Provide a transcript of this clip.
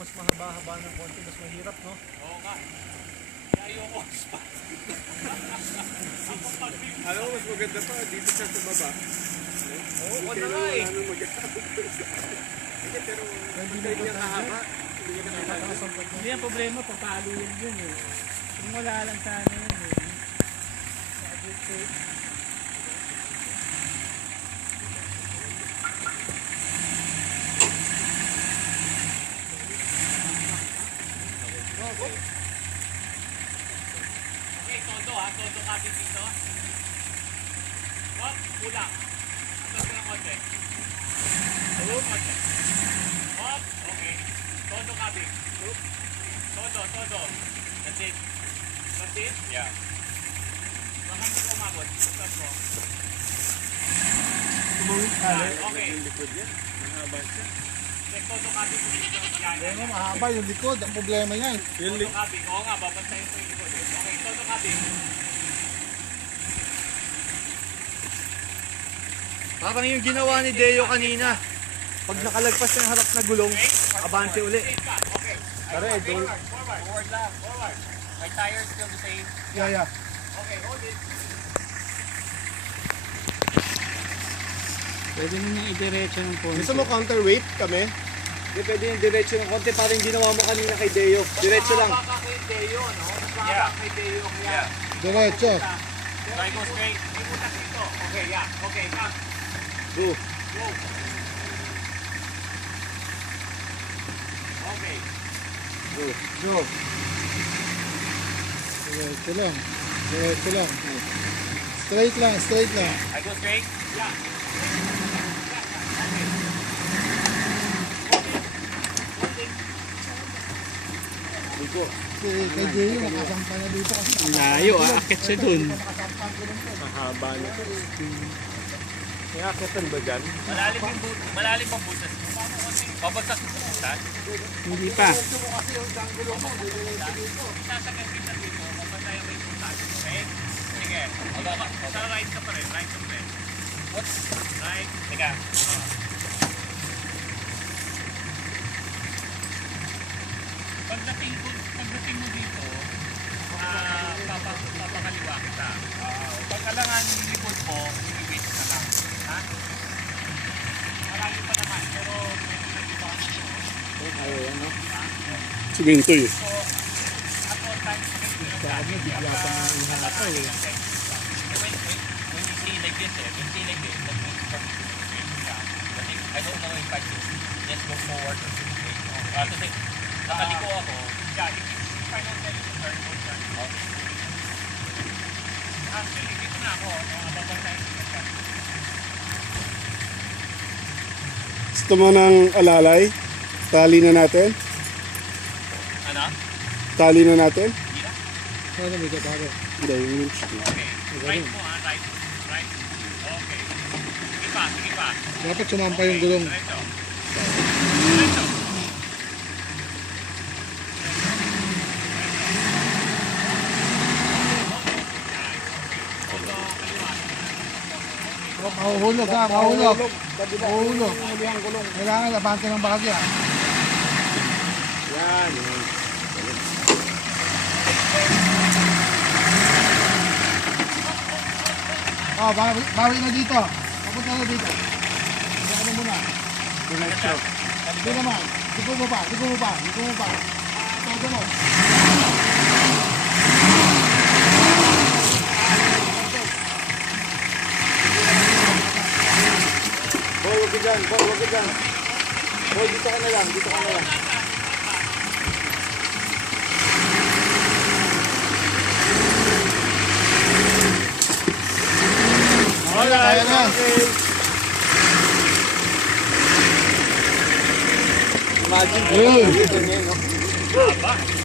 mas mahaba-haba ng konti, mas mahirap, no? Oo nga. Kaya ayoko spot. Alam mo, mas maganda pa dito sa baba. Oo, wala na nga eh. Ano mag-aabot ko sa hindi, pero hindi niya kahaba. Hindi niya kahaba. Hindi ang problema, papalo yan dun eh. Kung wala lang sana yun eh. Sabi ko, Okay, todo ha. Todo kapit dito. Hop, kulang. Atas ko ng konti. Konti. Hop, okay. Todo kapit. Todo. That's it. That's it? Yeah. Baka hindi ko umabot. Buksan mo. Okay. Yung likod niya, mahaba siya. Check todo kapit dito. Yan. Kaya nga, mahaba yung likod. Ang problema niya, eh. Todo kapit. Oo nga, babantayin ko yung likod. Okay, todo kapit. Parang yung ginawa ni Deo kanina. Pag nakalagpas ng harap na gulong, abante uli. Straight ka. Okay. Pare, don't. Forward lang. Forward. My tires still the same. Yeah. Okay, hold it. pwede mo nang idiretso ng konti. Gusto mo counterweight kami? Hindi pwede yung diretso ng konti. Parang yung ginawa mo kanina kay Deo. Diretso lang. Baka kay Deo, no? Baka kay Deo. Yeah. Diretso. Try go straight. Imutak dito. Okay, yeah. Okay, come. Go. Go. Okay. Go. Diretso lang. Diretso lang. Straight lang. I go straight? Yeah. Kay Deo, nakasampa na dito kasi Layo, aakit siya dun. Mahaba na. May akitan ba dyan? Malalim ang butas. Babagsak mo sa butas? Hindi pa. Sasakit kita dito. Babagsak mo yung butas. Okay? Sige. Sa right ka pa rin. Right ka pa rin. What? Right. Sige. Pagdating mo dito, papakaliwa kita. Pag alangan yung likod mo, i-wait ka lang. Ha? Malayo pa naman, pero pwede na dito. Sige, ito eh. So, at all times, sabi mo, bigla pa ng ihapa eh. When you see like this, that means for me to straight ka. Kasi I don't know if I should just go forward or to straight. Kasi nakaliko ako, yeah, if I don't tell you to turn, go turn. Actually, dito na ako, ababang tayo dito. Gusto mo ng alalay? Tali na natin? Ano? Tali na natin? Hindi na? Ano may kataro? Hindi, yung winch. Okay. Right mo ha, right. Right. Okay. Sige pa. Dapat sumampa yung gulong. Diretso. Diretso. Mahuhulog ha, mahuhulog. Mahuhulog. Kailangan abante ng bahagya. Yan. Oh, bawi na dito. Papunta na dito. Ano muna? Diretso. Dito naman. Dito mo pa. Todo mo. Boy, wag ka dyan. Boy, dito ka na lang. Kaya na. Imagine. Yun. Ganyan, no?